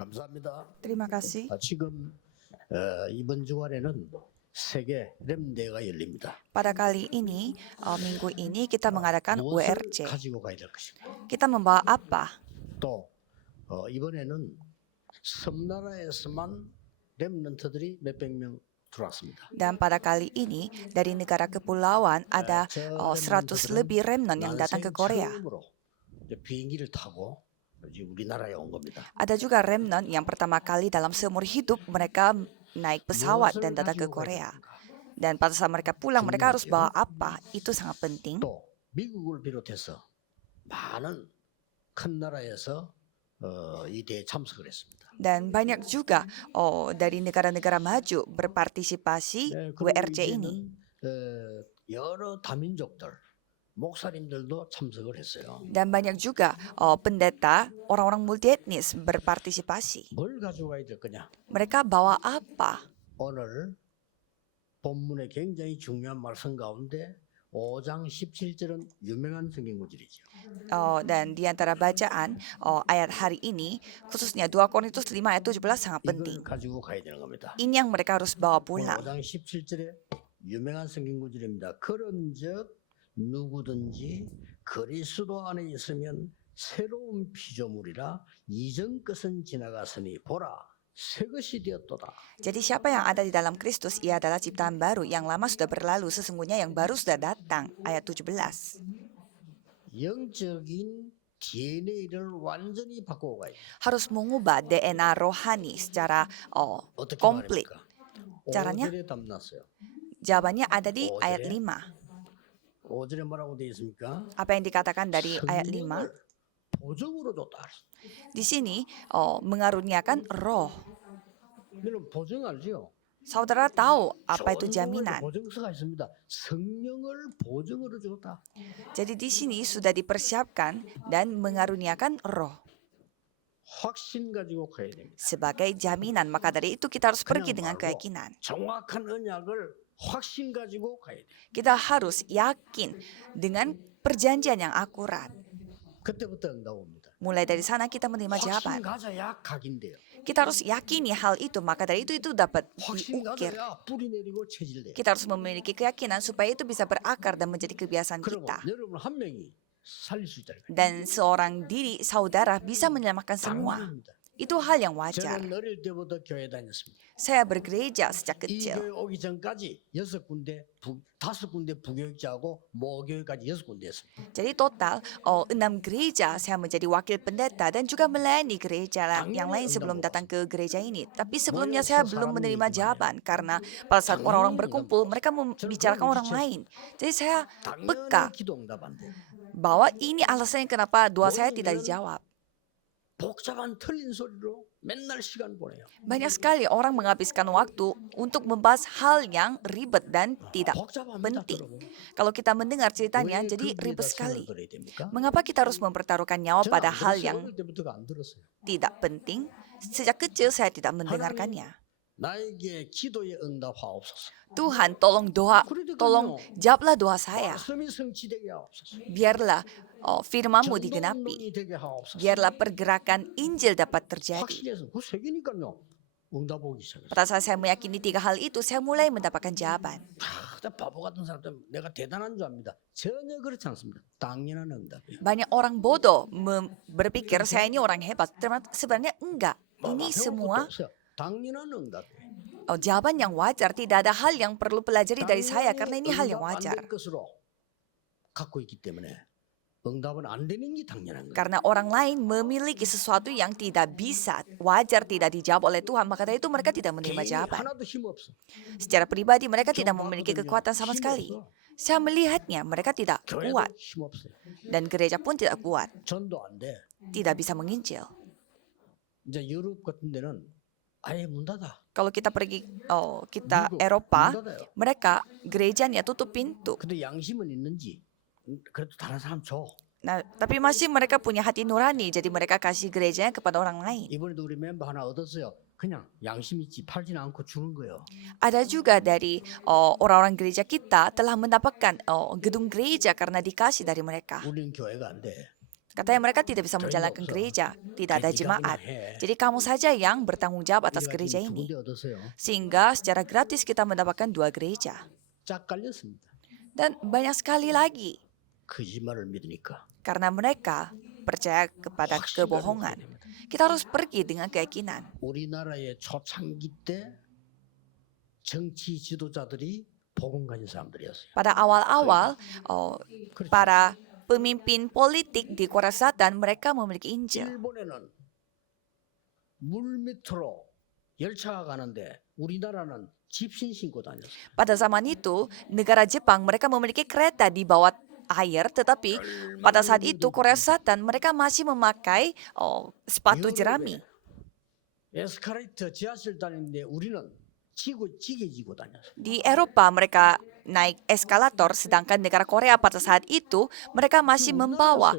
감사합니다. Terima kasih. 지금 이번 주말에는 세계 렘대가 열립니다. Pada kali ini, minggu ini kita mengadakan 무엇을 WRC. 가지고 가야 될 것인가? Kita membawa apa? 또 이번에는 섬나라에서만 렘넌트들이 몇백 명 들어왔습니다. Dan pada kali ini, dari negara kepulauan ada 100 lebih remnant yang datang ke Korea. 처음으로 이제 비행기를 타고 이제 우리나라에 온 겁니다. Ada juga remnant yang pertama kali dalam seumur hidup mereka naik pesawat dan datang ke Korea. Dan pada saat mereka pulang, mereka harus bawa apa? Itu sangat penting. 또 미국을 비롯해서 많은 큰 나라에서 이 대회에 참석을 했습니다. Dan banyak juga dari negara-negara maju berpartisipasi 그리고 WRC 이제는, ini. 여러 다민족들 목사님들도 참석을 했어요. Dan banyak juga pendeta, orang-orang multietnis berpartisipasi. 뭘 가져가야 될 거냐? Mereka bawa apa? 오늘 본문에 굉장히 중요한 말씀 가운데 5장 17절은 유명한 성경 구절이죠. Dan di antara bacaan ayat hari ini, khususnya 2 Korintus 5 ayat 17 sangat penting. 이걸 가지고 가야 되는 겁니다. Ini yang mereka harus bawa 오늘 pulang. 5장 17절에 유명한 성경 구절입니다. 그런즉 누구든지 그리스도 안에 있으면 새로운 피조물이라 이전 것은 지나갔으니 보라 새 것이 되었도다. Jadi siapa yang ada di dalam Kristus, ia adalah ciptaan baru. Yang lama sudah berlalu, sesungguhnya yang baru sudah datang. Ayat 17. 영적인 DNA를 완전히 바꾸고 가야 돼요. Harus mengubah DNA rohani secara 어떻게 komplit. 말입니까? caranya? 5절에 담났어요. Jawabannya ada di Oh, ayat jadi? 5. 5절에 뭐라고 되어 있습니까? Apa yang dikatakan dari ayat 5? 성령을 보증으로 줬다. Di sini mengaruniakan roh. 여러분 보증 알죠? Saudara tahu apa itu 전공의 jaminan? 보증서가 있습니다. 성령을 보증으로 줬다. Jadi di sini sudah dipersiapkan dan mengaruniakan roh 확신 가지고 가야 됩니다. sebagai jaminan. Maka dari itu kita harus pergi 그냥 dengan 말고 keyakinan. 정확한 언약을 확신 가지고 가야 돼. Kita harus yakin dengan perjanjian yang akurat. 그때부터 응답 옵니다. Mulai dari sana kita menerima 확신 jawaban. 가져야 각인돼요. Kita harus yakini hal itu. Maka dari itu dapat 확신 diukir. 가져야 뿌리 내리고 체질돼요. Kita harus memiliki keyakinan supaya itu bisa berakar dan menjadi kebiasaan 그리고 kita. 여러분 한 명이 살릴 수 있다는 거예요. Dan seorang diri saudara bisa menyelamatkan semua. 당연합니다. Itu hal yang wajar. 저는 어릴 때부터 교회 다녔습니다. Saya bergereja sejak 이 kecil. 교회 오기 전까지 6군데, 5군데 부교육자하고 모교육까지 6군데 했습니다. Jadi total 6 gereja saya menjadi wakil pendeta dan juga melayani gereja yang lain sebelum datang ke gereja ini. Tapi sebelumnya saya belum menerima jawaban karena pada saat orang-orang berkumpul mereka membicarakan orang lain. Jadi saya peka 당연히 기도 응답 안 돼요. bahwa ini alasannya kenapa doa saya tidak dijawab. 복잡한 틀린 소리로 맨날 시간 보내요. Banyak sekali orang menghabiskan waktu untuk membahas hal yang ribet dan tidak 복잡합니다. penting. 여러분. Kalau kita mendengar ceritanya 왜 jadi 그 ribet 위에다 sekali. 손을 들어야 됩니까? Mengapa kita harus mempertaruhkan nyawa 저는 pada 안 hal 들었어요. yang 어릴 때부터가 안 들었어요. tidak penting? Sejak kecil saya tidak mendengarkannya. 나에게 기도의 응답하옵소서. Tuhan, tolong tolong jawablah doa saya. 말씀이 성취되게 하옵소서. Biarlah firman-Mu digenapi. 전도운동이 되게 하옵소서. Biarlah pergerakan Injil dapat terjadi. 확실해서 그 세계니까요. 응답 오기 시작했어요. Pada saat saya meyakini 3 hal itu, saya mulai mendapatkan jawaban. 바보 같은 사람들 내가 대단한 줄 압니다. 전혀 그렇지 않습니다. 당연한 응답이에요. Banyak orang bodoh berpikir saya ini orang hebat. Sebenarnya enggak. Ini semua 당연한 응답이에요. jawaban yang wajar. Tidak ada hal yang perlu pelajari dari saya karena ini hal yang wajar. 응답 안 될 것으로 갖고 있기 때문에 응답은 안 되는 게 당연한 거예요. Karena orang lain memiliki sesuatu yang tidak bisa, wajar tidak dijawab oleh Tuhan, maka dari itu mereka tidak menerima 개인이 jawaban. 하나도 힘 없어. Secara pribadi mereka tidak memiliki kekuatan sama 힘이 sekali. 없어. Saya melihatnya mereka tidak 교회도 kuat 힘 없어요. dan gereja pun tidak kuat, 전도 안 돼. tidak bisa menginjil. 이제 유럽 같은 데는 아예 문 닫아. Kalau kita pergi kita 미국 Eropa, 문 닫아요. mereka gerejanya tutup pintu. 근데 양심은 있는지 그래도 다른 사람 줘. Nah, tapi masih mereka punya hati nurani, jadi mereka kasih gerejanya kepada orang lain. 이번에도 우리 멤버 하나 얻었어요. 그냥 양심 있지 팔지는 않고 주는 거예요. Ada juga dari orang-orang gereja kita telah mendapatkan gedung gereja karena dikasih dari mereka. 우리는 교회가 안 돼. Katanya mereka tidak bisa 저희는 menjalankan 없어. gereja, tidak ada 네가 jemaat. 그냥 해. Jadi kamu saja yang bertanggung jawab atas 우리가 gereja 지금 두 ini. 군데 얻었어요. Sehingga secara gratis kita mendapatkan 2 gereja. 짝 깔렸습니다. Dan banyak sekali lagi. 거짓말을 믿으니까. Karena mereka percaya kepada kebohongan. Kita harus pergi dengan keyakinan. 우리나라의 초창기 때 정치 지도자들이 복음 가진 사람들이었어요. Pada awal-awal, 그렇죠. para pemimpin politik di Korea Selatan mereka memiliki Injil. 일본에는 물 밑으로 열차가 가는데 우리나라는 집신 신고 다녔어요. Pada zaman itu, negara Jepang mereka memiliki kereta di bawah air, tetapi pada saat itu Korea Selatan mereka masih memakai sepatu jerami. 에스컬레이터 지하실 다니는데 우리는 지게 지고 다녔어요. Di Eropa mereka naik eskalator, sedangkan negara Korea pada saat itu mereka masih membawa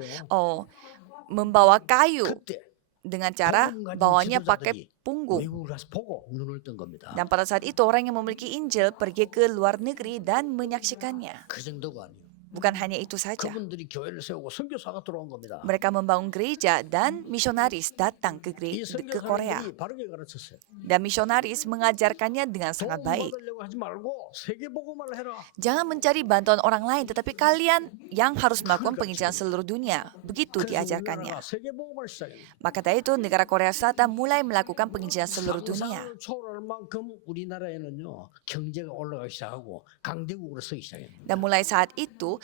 kayu 그때 dengan cara bawanya pakai punggung. 외국을 가서 보고 눈을 뜬 겁니다. Dan pada saat itu orang yang memiliki Injil pergi ke luar negeri dan menyaksikannya. 그 정도가 아니에요. Bukan hanya itu saja. 그분들이 교회를 세우고 선교사가 들어온 겁니다. Mereka membangun gereja dan misionaris datang ke 이 Korea. 선교사들이 바르게 가르쳤어요. Dan misionaris mengajarkannya dengan sangat 도움 baik. 받으려고 하지 말고 세계복음을 해라. Jangan mencari bantuan orang lain, tetapi kalian yang harus melakukan penginjilan seluruh dunia. Begitu 그래서 diajarkannya. 우리나라가 세계복음을 시작했습니다. Maka dari itu negara Korea Selatan mulai melakukan penginjilan seluruh dunia. 상상을 초월할 만큼 우리나라에는요 경제가 올라가기 시작하고 강대국으로 서기 시작했습니다. Dan mulai saat itu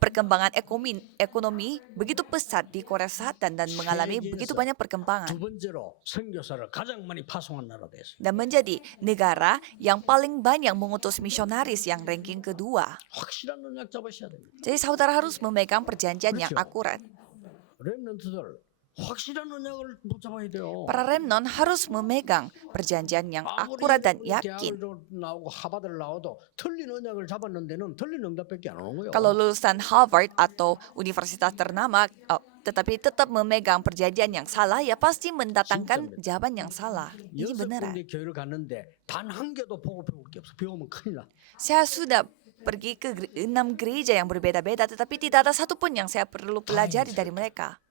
perkembangan ekonomi begitu pesat di Korea Selatan dan mengalami begitu banyak 두 perkembangan. 번째로 선교사를 가장 많이 파송한 나라 됐어요. Dan menjadi negara yang paling banyak mengutus misionaris yang ranking kedua. 확실한 언약 잡으셔야 됩니다. Jadi saudara harus memegang perjanjian yang akurat. 렘넌트들 확실한 언약을 붙잡아야 돼요. Para remnon harus memegang perjanjian yang akurat dan yakin. 대학을 나오고 하버드를 나와도 틀린 언약을 잡았는 데는 틀린 응답밖에 안 오는 거예요. Kalau lulusan Harvard atau universitas ternama, tetapi tetap memegang perjanjian yang salah, ya pasti mendatangkan jawaban yang salah. Ini 여섯 beneran. 군데 교회를 갔는데 단 한 개도 보고 배울 게 없어. 배우면 큰일 나. Saya sudah pergi ke 6 gereja yang berbeda-beda, tetapi tidak ada satupun yang saya perlu pelajari dari mereka.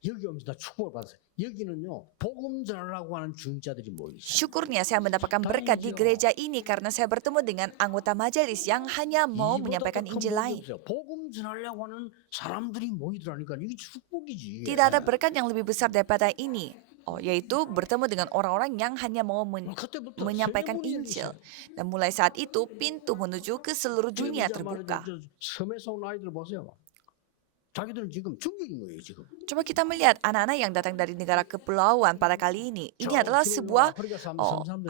여기 오면서 다 축복을 받았어요. 여기는요 복음 전하려고 하는 중자들이 모여 있어요. Syukurnya saya mendapatkan berkat di gereja ini karena saya bertemu dengan anggota majelis yang hanya mau menyampaikan Injil lain. 복음 전하려고 하는 사람들이 모이더라니까 이게 축복이지. Tidak ada berkat yang lebih besar daripada ini, yaitu bertemu dengan orang-orang yang hanya mau 그때부터 menyampaikan 세계문이 Injil. 열리죠. Dan mulai saat itu pintu menuju ke seluruh dunia terbuka. 섬에서 온 아이들 보세요. 자기들은 지금 중국인 거예요 지금. Coba kita melihat anak-anak yang datang dari negara kepulauan pada kali ini. Ini adalah sebuah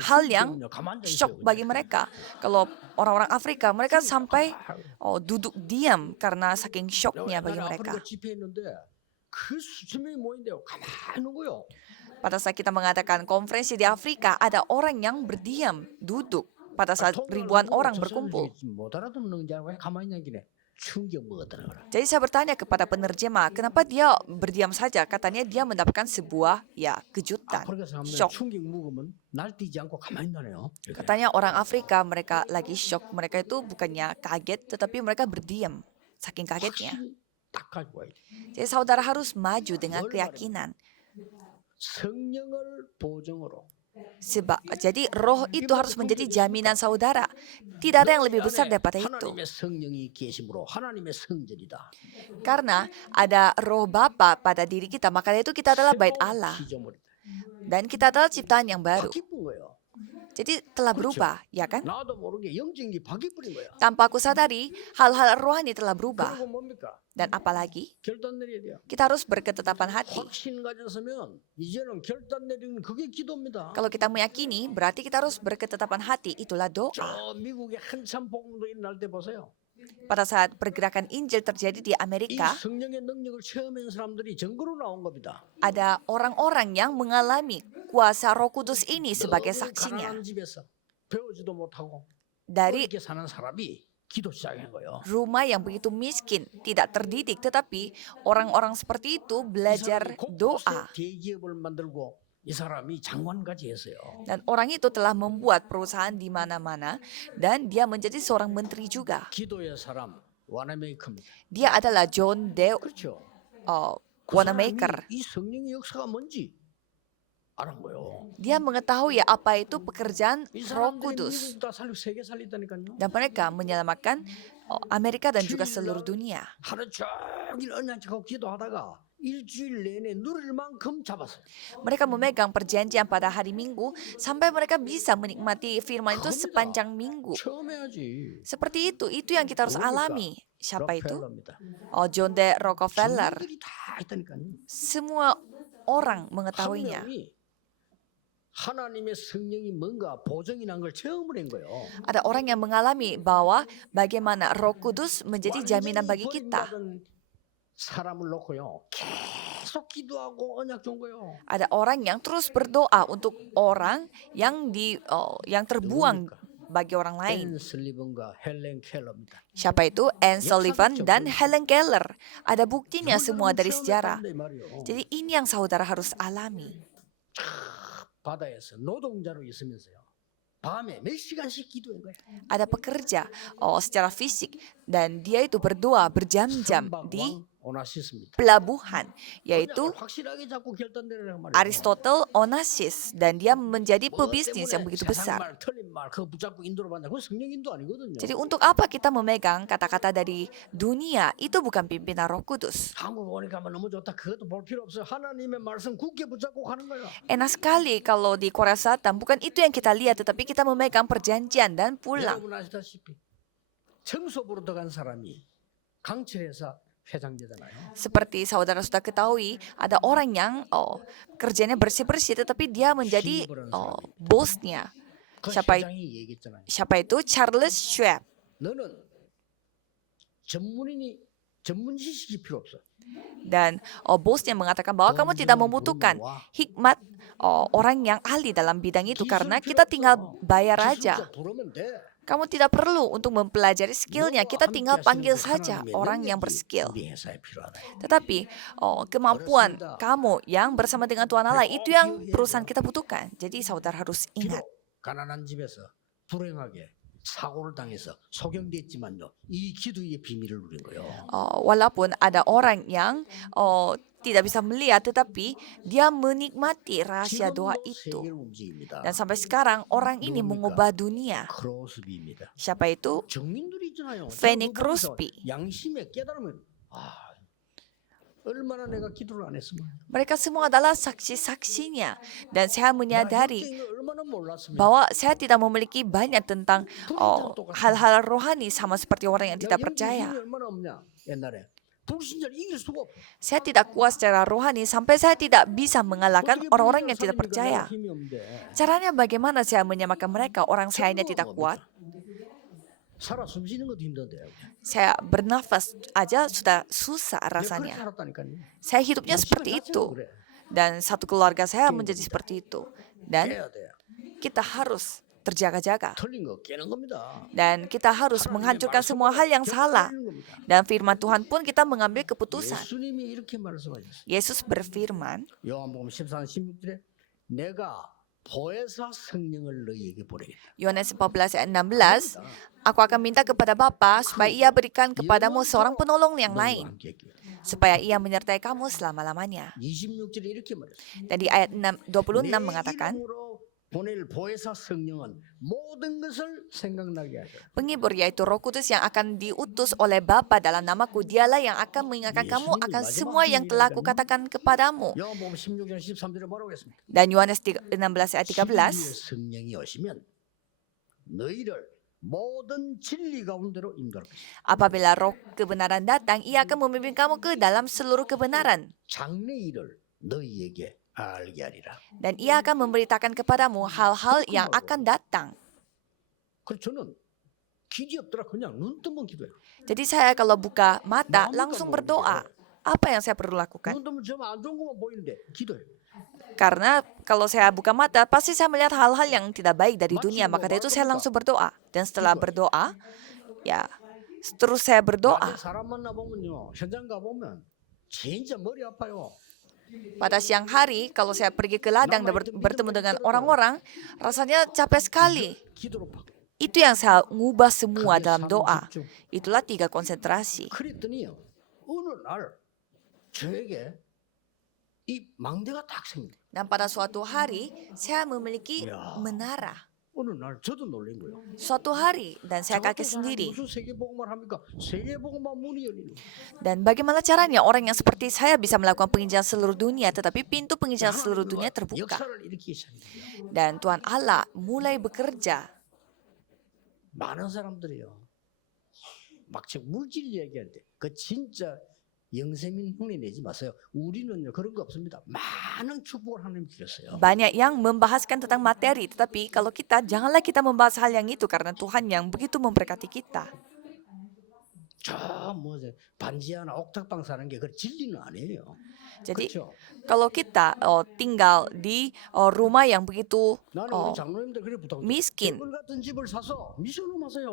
hal yang shock bagi mereka. Kalau orang-orang Afrika, mereka sampai duduk diam karena saking shocknya bagi mereka. 집회했는데 그 수천 명이 모인대요. 가만히 있는 거요. Pada saat kita mengadakan konferensi di Afrika, ada orang yang berdiam, duduk pada saat ribuan orang berkumpul. 못 알아듣는 줄 알고 가만히 있는 길에 충격 먹었다는 거라. Jadi saya bertanya kepada penerjemah, kenapa dia berdiam saja? Katanya dia mendapatkan sebuah kejutan, 아프리카 사람들 shock. 충격 먹으면 날뛰지 않고 가만히 있다네요. Katanya orang Afrika mereka lagi shock, mereka itu bukannya kaget, tetapi mereka berdiam, saking kagetnya. 확실히 딱 가지고 와야 돼. Jadi saudara harus maju dengan keyakinan. 성령을 보증으로. Jadi roh itu harus menjadi jaminan saudara. Tidak ada yang lebih besar daripada itu. 하나님의 성령이 계심으로 하나님의 성전이다. Karena ada roh Bapa pada diri kita, maka itu kita adalah bait Allah. 피조물이다. Dan kita adalah ciptaan yang baru. 바뀐 거예요. Jadi telah berubah, ya kan? 나도 모르게 영적인 게 바뀌어버린 거야. Tanpa aku sadari, hal-hal rohani telah berubah. 그리고 뭡니까? Dan apalagi, 결단 내려야 돼요. kita harus berketetapan hati. 확신 가졌으면 이제는 결단 내리는 그게 기도입니다. Kalau kita meyakini, berarti kita harus berketetapan hati. Itulah doa. 저 미국에 한참 복음도 일어날 때 보세요. Pada saat pergerakan Injil terjadi di 이 Amerika, 성령의 능력을 체험한 사람들이 증거로 나온 겁니다. ada orang-orang yang mengalami kuasa Roh Kudus ini sebagai 너무 saksinya. 가난한 집에서 배우지도 못하고 Dari 이렇게 사는 사람이 기도 시작한 거예요. rumah yang begitu miskin, tidak terdidik, tetapi orang-orang seperti itu 이 belajar 사람이 doa. 곳곳에 대기업을 만들고 이 사람이 장관까지 했어요. Dan orang itu telah membuat perusahaan di mana-mana dan dia menjadi seorang menteri juga. 기도의 사람 와나메이커입니다. Dia adalah John Deo, 그렇죠. Wanamaker. 이 성령의 역사가 뭔지 알은 거예요. Dia mengetahui apa itu pekerjaan 이 Roh 사람들이 Kudus. 미국 다 살리고 세계 살리다니까요. Dan mereka menyelamatkan Amerika dan juga seluruh dunia. 하루 종일 언약하고 기도하다가 일주일 내내 누릴 만큼 잡았어요. Mereka memegang perjanjian pada hari Minggu sampai mereka bisa menikmati firman itu sepanjang minggu. 처음 해야지. Seperti itu yang kita harus alami. Siapa itu? 록펠러입니다. John D. Rockefeller. 증인들이 다 있다니까요. Semua orang 한 mengetahuinya. 명이 하나님의 성령이 뭔가 보정이 난 걸 체험을 한 거예요. Ada orang yang mengalami bahwa bagaimana Roh Kudus menjadi jaminan bagi kita. 버림받은 사람을 놓고요. 계속 기도하고 언약 준 거예요. Ada orang yang terus berdoa untuk orang yang terbuang bagi orang lain. 앤 슬리번과 헬렌 켈러입니다. Siapa itu? Anne Sullivan dan Helen Keller. Ada buktinya semua dari sejarah. Jadi ini yang saudara harus alami. 바다에서 노동자로 있으면서요. 밤에 몇 시간씩 기도한 거야. Ada pekerja secara fisik dan dia itu berdoa berjam-jam di 오나시스입니다. pelabuhan, yaitu 확실하게 잡고 결단 내리라는 말이에요. Aristotle Onassis, dan dia menjadi pebisnis yang begitu besar. 세상말 틀린 말 그거 붙잡고 인도로 받는다. 그건 성령 인도 아니거든요. Jadi untuk apa kita memegang kata-kata dari dunia? Itu bukan pimpinan Roh Kudus. 한국 오니까 너무 좋다. 그것도 볼 필요 없어요. 하나님의 말씀 굳게 붙잡고 가는 거야. Enak sekali kalau di Korea Selatan, bukan itu yang kita lihat, tetapi kita memegang perjanjian dan pulang. 여러분 아시다시피 청소부로 들어간 사람이 강철에서 회장되잖아요. Seperti saudara sudah ketahui, ada orang yang kerjanya bersih-bersih, tetapi dia menjadi bosnya. 그 Siapa, 회장이 얘기했잖아요. siapa itu? Charles Schwab. 너는 전문 지식이 필요 없어. Dan bosnya mengatakan bahwa kamu tidak membutuhkan hikmat orang yang ahli dalam bidang itu, karena kita tinggal bayar aja. 기술자 부르면 돼. Kamu tidak perlu untuk mempelajari skillnya, kita tinggal panggil saja orang yang berskill. 우리 회사에 필요하다. Tetapi kemampuan kamu yang bersama dengan Tuhan Allah, itu yang perusahaan kita butuhkan. Jadi saudara harus ingat. 가난한 집에서 불행하게 사고를 당해서 소경됐지만요. 이 기도의 비밀을 누린 거예요. Walaupun ada orang yang tidak bisa melihat, tetapi dia menikmati rahasia doa itu. 세계를 움직입니다. Dan sampai sekarang orang ini mengubah dunia. 크로스비입니다. Siapa itu? 정민들이 있잖아요. Fanny 저거 보면서 Crosby. 양심에 깨달으면 얼마나 내가 기도를 안 했으면. Mereka semua adalah saksi-saksinya. Dan saya menyadari 얼마나 몰랐으면. bahwa saya tidak memiliki banyak tentang hal-hal rohani sama seperti orang yang tidak percaya. 얼마나 없냐 옛날에. 불신자를 이길 수가 없어. Saya tidak kuat secara rohani sampai saya tidak bisa mengalahkan orang-orang yang tidak percaya. 힘이 없는데. Caranya bagaimana saya menyamakan mereka? Orang saya ini tidak kuat. 살아 숨 쉬는 것도 힘든데요. Saya bernafas aja sudah susah rasanya. 살았다니까요. Saya hidupnya seperti itu. Dan satu keluarga saya menjadi seperti itu. Dan 깨야 돼요. kita harus terjaga-jaga. 틀린 거 깨는 겁니다. Dan kita harus menghancurkan semua hal yang salah. Dan firman Tuhan pun kita mengambil keputusan. 예수님이 이렇게 말씀하셨어요. Yesus berfirman, 요한복음 14장 16절에 내가 보혜사 성령을 너희에게 보내겠다. Yohanes 14 ayat 16, aku akan minta kepada Bapa supaya ia berikan kepadamu seorang penolong yang lain, supaya ia menyertai kamu selama-lamanya. 26절에 이렇게 말했어요. Dan di ayat 26 mengatakan, 보낼 보혜사 성령은 모든 것을 생각나게 하셔. penghibur yaitu Roh Kudus yang akan diutus oleh Bapa dalam namaku, dialah yang akan mengingatkan kamu akan semua yang telah kukatakan kepadamu. 요한복음 16장 13절에 뭐라고 했습니까? Dan Yohanes 16 ayat 13, 성령이 오시면 너희를 모든 진리 가운데로 인도할 것이다. apabila roh kebenaran datang, ia akan memimpin kamu ke dalam seluruh kebenaran. 장래 일을 너희에게 알게 하리라. Dan ia akan memberitakan kepadamu hal-hal yang akan datang. 그래서 저는 길이 없더라 그냥 눈 뜨면 기도해요. Jadi saya kalau buka mata langsung berdoa. Apa yang saya perlu lakukan? 눈 뜨면 좀 안 좋은 것만 보이는데 기도해요. Karena kalau saya buka mata, pasti saya melihat hal-hal yang tidak baik dari dunia. Maka dari itu saya langsung berdoa. Dan setelah berdoa, ya terus saya berdoa. 낮에 사람 만나 보면요 현장 가 보면 진짜 머리 아파요. Pada siang hari, kalau saya pergi ke ladang dan bertemu dengan orang-orang, rasanya capek sekali. 기도로 바꿔. Itu yang saya ngubah semua dalam doa. Itulah 3 konsentrasi. 그랬더니요 어느 날 저에게 이 망대가 딱 생겨. Dan pada suatu hari saya memiliki Ya. menara. 어느 날 저도 놀란 거예요. Suatu hari dan saya 저 kaget 같은 사람이 sendiri. 무슨 세계복음을 합니까? 세계복음만 문이 열리는 거예요. Dan bagaimana caranya orang yang seperti saya bisa melakukan penginjilan seluruh dunia, tetapi pintu penginjilan seluruh dunia terbuka. 역사를 일으키기 시작해요. Dan Tuhan Allah mulai bekerja. 많은 사람들이요. 막 지금 물질 얘기할 때 그 진짜 영세민 흉내 내지 마세요. 우리는요 그런 거 없습니다. 많은 축복을 하나님 주셨어요. Banyak yang membahaskan tentang materi, tetapi kalau kita, janganlah kita membahas hal yang itu karena Tuhan yang begitu memberkati kita. 저뭐 반지 하나 옥탑방 사는 게 그 진리는 아니에요. Jadi 그렇죠? kalau kita tinggal di rumah yang begitu 나는 우리 장로님들 그래 부탁드려요. miskin, 개불 같은 집을 사서 미션을 하세요.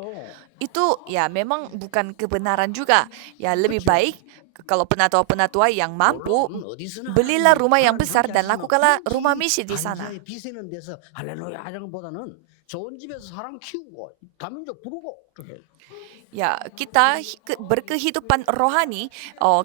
itu ya memang bukan kebenaran juga. Ya lebih baik kalau penatua-penatua yang mampu, 어디서나 belilah rumah yang besar 하나님 dan 함께 lakukanlah 하시면 rumah 굳이 misi di sana. 반지하에 비세는 데서 할렐루야 하는 것보다는 좋은 집에서 사람 키우고 다민족 부르고 그렇게. Ya, kita berkehidupan rohani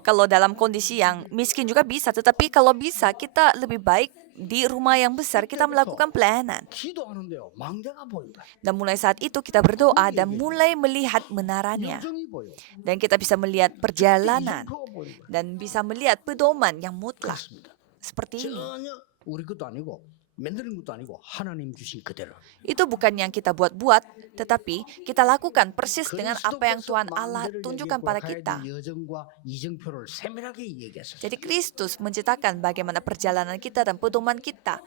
kalau dalam kondisi yang miskin juga bisa, tetapi kalau bisa kita lebih baik di rumah yang besar kita melakukan pelayanan. 기도하는데요. 망대가 보인다. Dan mulai saat itu kita berdoa dan mulai melihat menaranya. 여정이 보여. Dan kita bisa melihat perjalanan 이정표가 보인다. dan bisa melihat pedoman yang mutlak 그렇습니다. seperti ini. 전혀 우리 것도 아니고 만드는 것도 아니고 하나님 주신 그대로. Itu bukan yang kita buat-buat, tetapi kita lakukan persis dengan apa yang Tuhan Allah tunjukkan pada kita. 여정과 이정표를 세밀하게 얘기했어요. Jadi Kristus menceritakan bagaimana perjalanan kita dan pedoman kita,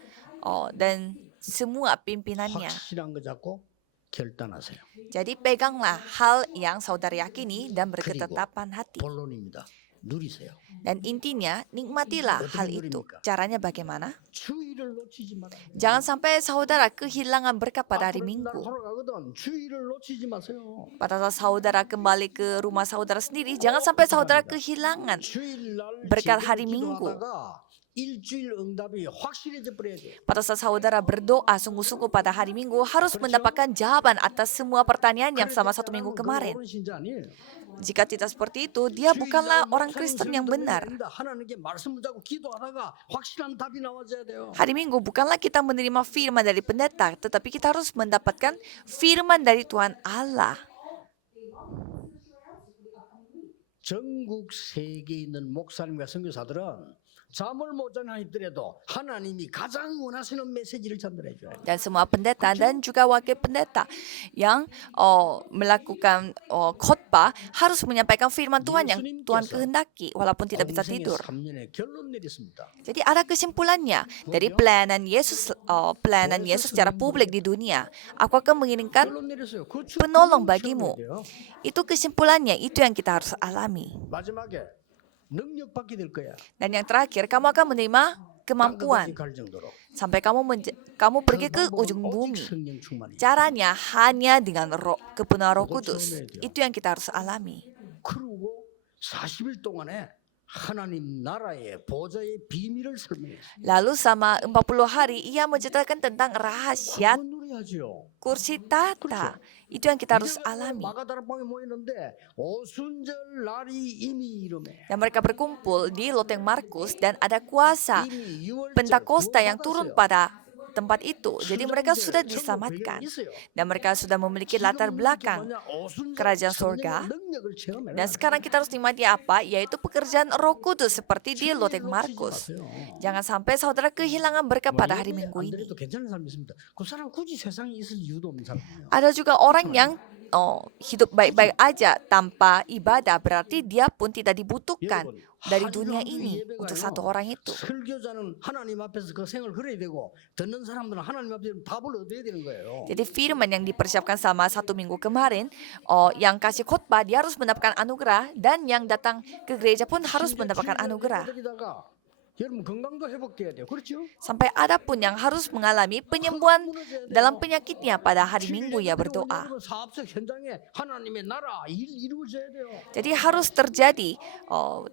dan semua pimpinannya. 확실한 거 잡고 결단하세요. Jadi peganglah hal yang saudara yakini dan berketetapan hati. 본론입니다. 누리세요. Dan intinya nikmatilah hal itu. Caranya bagaimana? 주의를 놓치지 마라. Jangan sampai saudara kehilangan berkat pada hari Minggu. 돌아가거든 주의를 놓치지 마세요. Pada saat saudara kembali ke rumah saudara sendiri, jangan sampai saudara kehilangan 주일날 berkat 제대로 hari Minggu. 기도하다가 일주일 응답이 확실해져 버려야 돼요. Pada saat saudara berdoa sungguh-sungguh pada hari Minggu, harus mendapatkan jawaban atas semua pertanyaan yang selama 1 minggu kemarin. 그런 신자 아니에요. Jika tidak seperti itu, dia bukanlah orang Kristen yang benar. 하나님께 말씀을 잡고 기도하다가 확실한 답이 나와줘야 돼요. Hari Minggu bukanlah kita menerima firman dari pendeta, tetapi kita harus mendapatkan firman dari Tuhan Allah. 전국 세계에 있는 목사님과 선교사들은 잠을 못 자는 하더라도 하나님이 가장 원하시는 메시지를 전달해 줘요. Dan semua pendeta dan juga wakil pendeta yang melakukan khotbah harus menyampaikan firman Tuhan yang Tuhan kehendaki walaupun tidak bisa tidur. 3년에 결론 내렸습니다. Jadi ada kesimpulannya dari pelayanan Yesus secara publik di dunia. Aku akan mengirimkan 결론 내렸어요. 그 penolong 축복을 bagimu. 채워야 돼요. Itu kesimpulannya, itu yang kita harus alami. 마지막에 능력 받게 될 거야. Dan yang terakhir, kamu akan menerima kemampuan 땅끝까지 갈 정도로. sampai kamu pergi ke ujung 오직 bumi. 성령 충만이. Caranya hanya dengan kepenuhan Roh Kudus. Itu yang kita harus alami. 그러고 40일 동안에 하나님 나라의 보좌의 비밀을 설명했어요. Lalu sama 40 hari ia menceritakan tentang rahasia 그건 누려야죠. kursi tata. Itu yang kita harus 이제 alami. 마가다락방에 모이는데 오순절 날이 이미 이름에 Dan mereka berkumpul di Loteng Markus dan ada kuasa 이미 6월절 Pentakosta yang turun 구원받았어요. pada tempat itu. Jadi mereka sudah 천국 diselamatkan. 배경이 있어요. Dan mereka sudah memiliki latar 지금 belakang 뭐냐? 오순절 kerajaan 성령의 surga. 능력을 체험해라. Dan sekarang kita harus nikmati apa? Yaitu pekerjaan Roh Kudus seperti di Loteng Markus. Jangan sampai saudara kehilangan berkat pada hari Minggu ini. 도 괜찮은 사람이 있습니다. 그 사람 굳이 세상에 있을 이유도 없는 사람이에요. Ada juga orang yang hidup baik-baik aja tanpa ibadah, berarti dia pun tidak dibutuhkan dari dunia ini untuk satu orang itu. 설교자는 하나님 앞에서 그 생을 그려야 되고 듣는 사람들은 하나님 앞에서 답을 얻어야 되는 거예요. Jadi firman yang dipersiapkan selama 1 minggu kemarin, yang kasih khotbah dia harus mendapatkan anugerah, dan yang datang ke gereja pun harus mendapatkan anugerah. 여러분 건강도 회복돼야 돼요. 그렇죠? Sampai ada pun yang harus mengalami penyembuhan dalam penyakitnya pada hari Minggu ya berdoa. 사업적 현장에 하나님의 나라 이루어져야 돼요. Jadi harus terjadi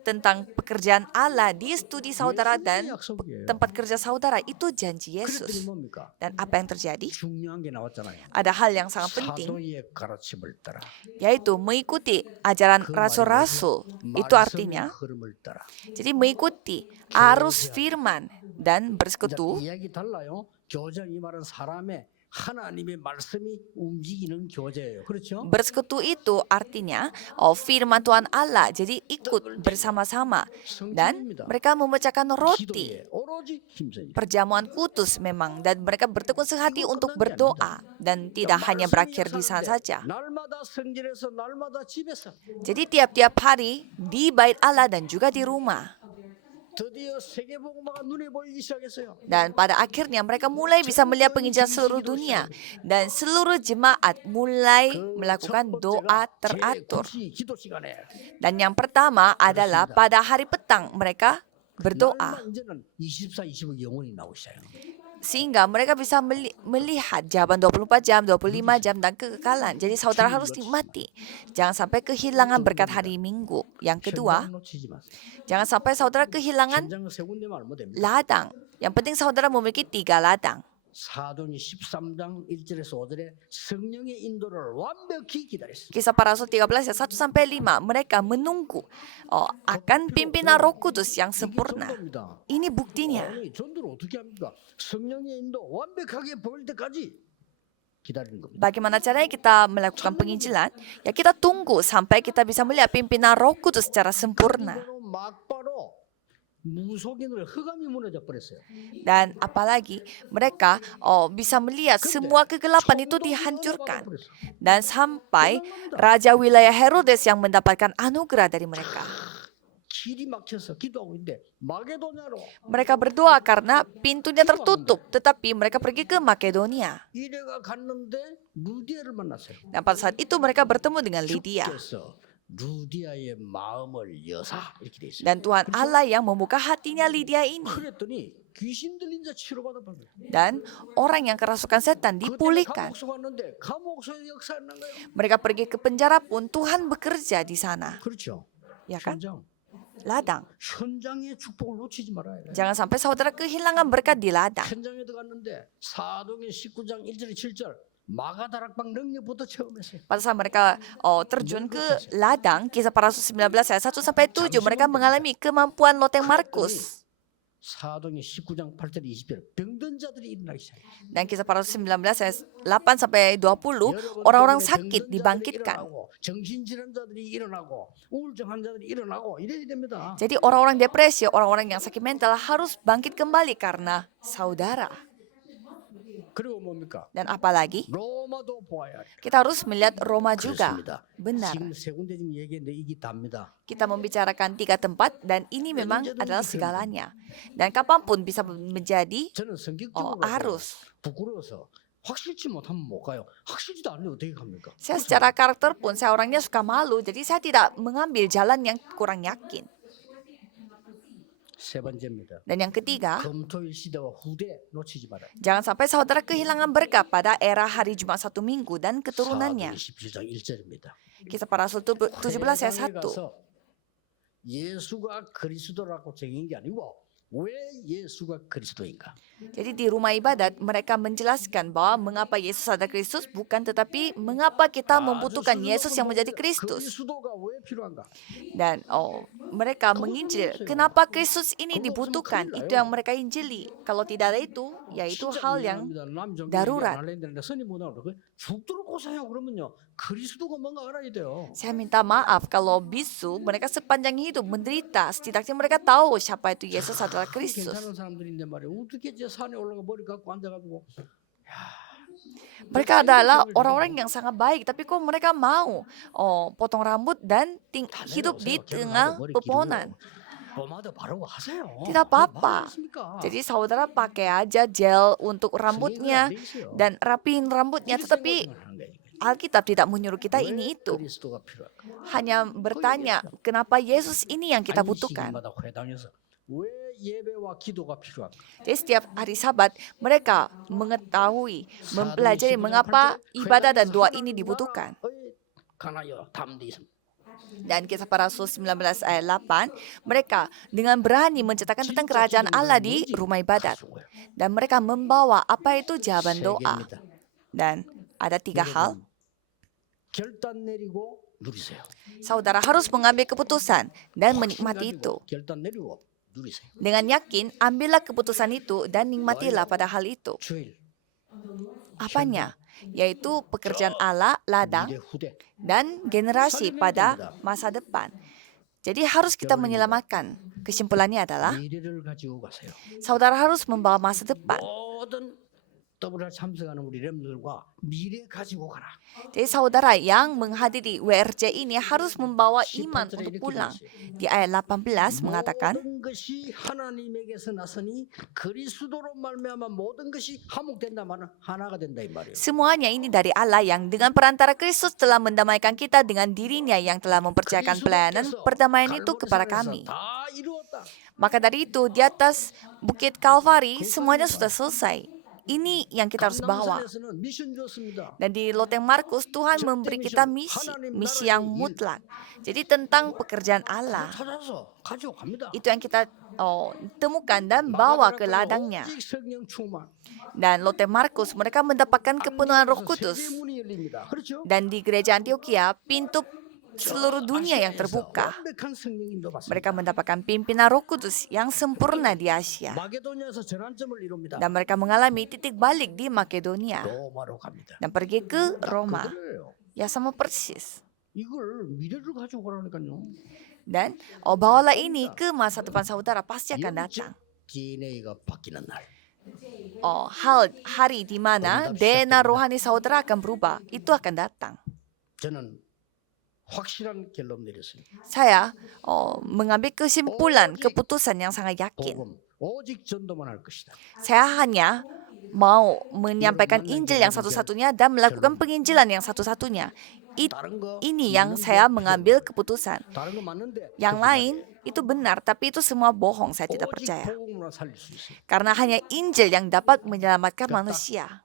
tentang pekerjaan Allah di studi saudara dan tempat kerja saudara. Itu janji 그랬더니 Yesus. 뭡니까? Dan apa yang terjadi? 중요한 게 나왔잖아요. Ada hal yang sangat penting, 사도의 가르침을 따라. yaitu mengikuti ajaran 그 rasul-rasul. 말씀의 Itu artinya, 흐름을 따라. jadi mengikuti arus firman dan 이제 bersekutu. 이야기 달라요. 교제는 이 말은 사람의 하나님의 말씀이 움직이는 교제예요. 그렇죠? Bersekutu itu artinya firman Tuhan Allah, jadi ikut bersama-sama. Dan 성경입니다. mereka memecahkan roti. 기도에 오로지 힘써요. Perjamuan kudus memang, dan mereka bertekun sehati untuk berdoa. Dan tidak hanya berakhir di sana saja. 날마다 성전에서 날마다 집에서 Jadi tiap-tiap hari di bait Allah dan juga di rumah. 드디어 세계복음화가 눈에 보이기 시작했어요. Dan pada akhirnya mereka mulai bisa melihat penginjilan seluruh dunia. Dan seluruh jemaat mulai melakukan doa teratur. 기도 시간에 Dan yang pertama adalah pada hari petang mereka berdoa. 날마다 이제는 24, 25 영혼이 나오기 시작해요. Sehingga mereka bisa melihat jawaban 24 jam, 25 jam, dan kekekalan. Jadi saudara harus nikmati. Jangan sampai kehilangan berkat hari Minggu. Yang kedua, 현장 놓치지 마세요. jangan sampai saudara kehilangan 현장은 세 군데만 알면 됩니다. ladang. Yang penting saudara memiliki 3 ladang. 사도행전 13장 1절에서 5절에 성령의 인도를 완벽히 기다렸어요. Kisah para Rasul 13 ayat 1 sampai 5, mereka menunggu akan pimpinan Roh Kudus yang sempurna. 전도입니다. Ini buktinya. 아니, 전도를 어떻게 합니까? 성령의 인도 완벽하게 보일 때까지 기다리는 겁니다. Bagaimana caranya kita melakukan penginjilan? Ya kita tunggu sampai kita bisa melihat pimpinan Roh Kudus secara sempurna. 이거는 막바로 무속인을 흑암이 무너져 버렸어요. Dan apalagi mereka bisa melihat semua kegelapan itu dihancurkan. Dan sampai Raja wilayah Herodes yang mendapatkan anugerah dari mereka. 길이 막혀서 기도하고 있는데 마게도냐로 Mereka berdoa karena pintunya tertutup, tetapi mereka pergi ke Makedonia. 이래가 갔는데 루디아를 만났어요. Dan pada saat itu mereka bertemu dengan Lydia. 주께서 루디아의 마음을 여사 이렇게 돼 있어요. Dan Tuhan Allah yang membuka hatinya Lydia ini. 그랬더니 귀신 들린 자 치료받아 버려요. Dan orang yang kerasukan setan dipulihkan. 감옥소 갔는데 감옥소에 역사하는 거예요. Mereka pergi ke penjara pun Tuhan bekerja di sana. 그렇죠. Ya kan? 현장. Ladang. 현장의 축복을 놓치지 말아야 돼요. Jangan sampai saudara kehilangan berkat di ladang. 현장에 들어갔는데 사도행 19장 1절 7절 마가다락방 능력부터 체험했어요. Pada saat mereka terjun ke ladang, kisah para Rasul 19 ayat 1 sampai 7, mereka mengalami kemampuan loteng Markus. 사도행 19장 8절 20절 병든 자들이 일어나기 시작해요. Dan kisah para Rasul 19 ayat 8 sampai 20, orang-orang sakit dibangkitkan. 정신질환자들이 일어나고 우울증 환자들이 일어나고 이래야 됩니다. Jadi orang-orang depresi, orang-orang yang sakit mental harus bangkit kembali karena saudara. 그리고 뭡니까? Dan apalagi, 로마도 보아야 돼요. kita harus melihat Roma juga. 그렇습니다. Benar. 지금 세 군데 지금 얘기했는데 이게 답니다. Kita membicarakan 3 tempat dan ini memang adalah segalanya. Dan kapanpun bisa menjadi 저는 성격적으로 arus. 부끄러워서 확실치 못하면 못 가요. 확실치도 않으면 어떻게 갑니까? Saya secara karakter pun saya orangnya suka malu, jadi saya tidak mengambil jalan yang kurang yakin. 세 번째입니다. Dan yang ketiga, 금토일 시대와 후대 놓치지 말아요. jangan sampai saudara kehilangan berkat pada era hari Jumat 1 Minggu dan keturunannya. 27장 1절입니다. Kisah para Rasul 17 ayat 1. 예수가 그리스도라고 정한 게 아니고 왜 예수가 그리스도인가? Jadi di rumah ibadat mereka menjelaskan bahwa mengapa Yesus adalah Kristus, bukan tetapi mengapa kita membutuhkan Yesus yang menjadi Kristus. 그리스도가 왜 필요한가? Dan mereka menginjil, kenapa Kristus ini dibutuhkan? Itu yang mereka injili. Kalau tidak ada itu, ya itu hal yang darurat. 죽도록 고사해요. 그러면요 그리스도가 뭔가 알아야 돼요. Saya minta maaf kalau bisu, mereka sepanjang hidup menderita. Setidaknya mereka tahu siapa itu Yesus adalah Kristus. 괜찮은 사람들인데 말이야. 어떻게 저 산에 올라가 머리 갖고 앉아가지고 Mereka adalah orang-orang yang sangat baik, tapi kok mereka mau potong rambut dan hidup di tengah pepohonan. pomade 바르고 하세요. Tidak apa-apa. 맞습니까? Jadi saudara pakai aja gel untuk rambutnya dan rapiin rambutnya, tetapi Alkitab tidak menyuruh kita ini itu. 그리스도가 필요할까? Hanya bertanya, kenapa Yesus ini yang kita butuhkan? 시간마다 회당에서 왜 예배와 기도가 필요한가? Jadi setiap hari Sabat mereka mengetahui, mempelajari mengapa ibadah dan doa ini dibutuhkan. 가나요 담대 있습니다. Dan kisah para Rasul 19 ayat 8, mereka dengan berani menceritakan tentang kerajaan Allah di rumah ibadat. Dan mereka membawa apa itu jawaban doa. Dan ada 3 hal. 결단 내리고 누리세요. Saudara harus mengambil keputusan dan menikmati itu. 결단 내리고 누리세요. Dengan yakin, ambillah keputusan itu dan nikmatilah pada hal itu. 주일, Apanya? Yaitu pekerjaan Allah, ladang, 미래 후대. dan generasi pada masa depan. Jadi harus kita menyelamatkan. Kesimpulannya adalah, 미래를 가지고 가세요. saudara harus membawa masa depan. 모든 WR 참석하는 우리 렘들과 미래 가지고 가라. Jadi saudara yang menghadiri WRC ini harus membawa iman untuk pulang. Di ayat 18 mengatakan, 모든 것이 하나님에게서 나서니 그리스도로 말미암아 모든 것이 화목된다 말은 하나가 된다 이 말이에요. semuanya ini dari Allah yang dengan perantara Kristus telah mendamaikan kita dengan dirinya yang telah mempercayakan pelayanan perdamaian itu kepada kami. 다 이루었다. Maka dari itu di atas Bukit Kalvari semuanya sudah selesai. Ini yang kita harus bawa. 강남산에서는 미션 줬습니다. Dan di Loteng Markus Tuhan memberi kita misi yang mutlak. Jadi tentang pekerjaan Allah. 찾아서 가지고 갑니다. Itu yang kita temukan dan bawa ke ladangnya. 오직 성령 충만. Dan Loteng Markus mereka mendapatkan kepenuhan Roh Kudus. 세계 문이 열립니다. 그렇죠? Dan di gereja Antioquia pintu seluruh dunia yang terbuka. 완벽한 성령 인도 받습니다. Mereka mendapatkan pimpinan Roh Kudus yang sempurna di Asia. 마게도니아에서 전환점을 이룹니다. Dan mereka mengalami titik balik di Makedonia 로마로 갑니다. dan pergi ke Roma. 그거예요. Ya sama persis. 이걸 미래를 가지고 가라니까요. Dan bawalah ini ke masa depan saudara, pasti akan datang. DNA가 바뀌는 날. Hari di mana DNA rohani saudara akan berubah, itu akan datang. 저는 확실한 결론 내렸습니다. Saya mengambil kesimpulan, keputusan yang sangat yakin. 복음 오직 전도만 할 것이다. Saya hanya mau menyampaikan Injil yang satu-satunya dan melakukan penginjilan yang satu-satunya. 다른 거 Ini yang saya mengambil keputusan. 다른 거 맞는데 Yang lain itu benar, tapi itu semua bohong, saya tidak 오직 percaya. 복음으로 살릴 수 있어요. Karena hanya Injil yang dapat menyelamatkan manusia.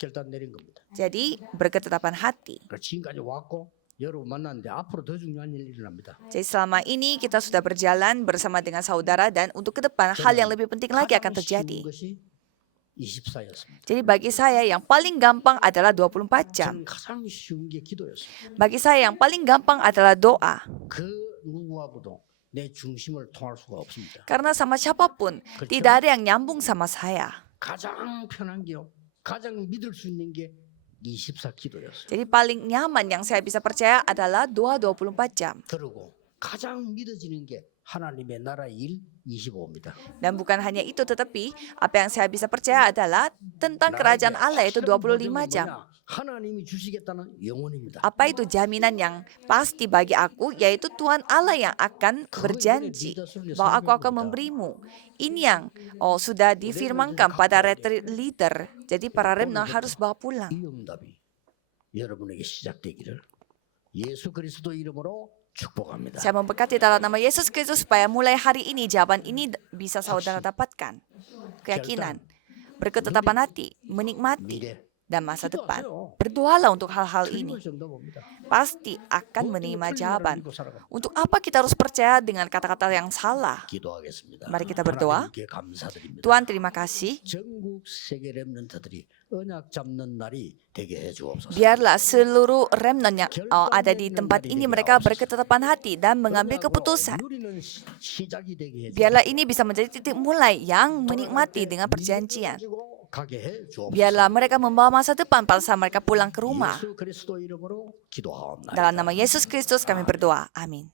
결단 내린 겁니다. Jadi berketetapan hati. 그러니까 지금까지 왔고 여러분 만났는데 앞으로 더 중요한 일이 일어납니다. Jadi selama ini kita sudah berjalan bersama dengan saudara dan untuk ke depan hal yang lebih penting lagi akan terjadi. 것이 24였습니다. Jadi bagi saya yang paling gampang adalah 24 jam. 저는 가장 쉬운 게 기도였어요. Bagi saya yang paling gampang adalah doa. 그 누구하고도 내 중심을 통할 수가 없습니다. Karena sama siapapun tidak ada yang nyambung sama saya. 가장 편한 게요. 가장 믿을 수 있는 게 24 기도였어요. Jadi paling nyaman yang saya bisa percaya adalah doa 24 jam. 그리고 가장 믿어지는 게 하나님의 나라의 일 25입니다. Dan bukan hanya itu, tetapi apa yang saya bisa percaya adalah tentang kerajaan Allah yaitu 25 jam. 하나님이 주시겠다는 영원입니다. Apa itu jaminan yang pasti bagi aku, yaitu Tuhan Allah yang akan berjanji bahwa aku akan memberimu. Ini yang sudah difirmankan pada retreat leader. Jadi para remnant harus bawa pulang. 이 응답이 여러분에게 시작되기를 예수 그리스도 이름으로 축복합니다. Saya memberkati dalam nama Yesus Kristus supaya mulai hari ini jawaban ini bisa saudara dapatkan. Keyakinan, berketetapan hati, menikmati, 미래 dan masa depan. Berdoalah untuk hal-hal ini. 틀림없이 응답합니다. Pasti akan menerima jawaban. Untuk apa kita harus percaya dengan kata-kata yang salah? 기도하겠습니다. Mari kita berdoa. 하나님께 감사드립니다. Tuhan, terima kasih. 전국 세계 렘넌트들이 언약 잡는 날이 되게 해 주옵소서. Biarlah seluruh remnant yang ada di tempat ini mereka berketetapan hati dan mengambil keputusan. 누리는 시작이 되게 해 Biarlah ini bisa menjadi titik mulai yang menikmati dengan perjanjian. 주옵소서. 가게 해 주옵소서. Biarlah mereka membawa masa depan pada saat mereka pulang ke rumah. 예수 그리스도 이름으로 기도하옵나이다. Dalam nama Yesus Kristus kami berdoa. Amin.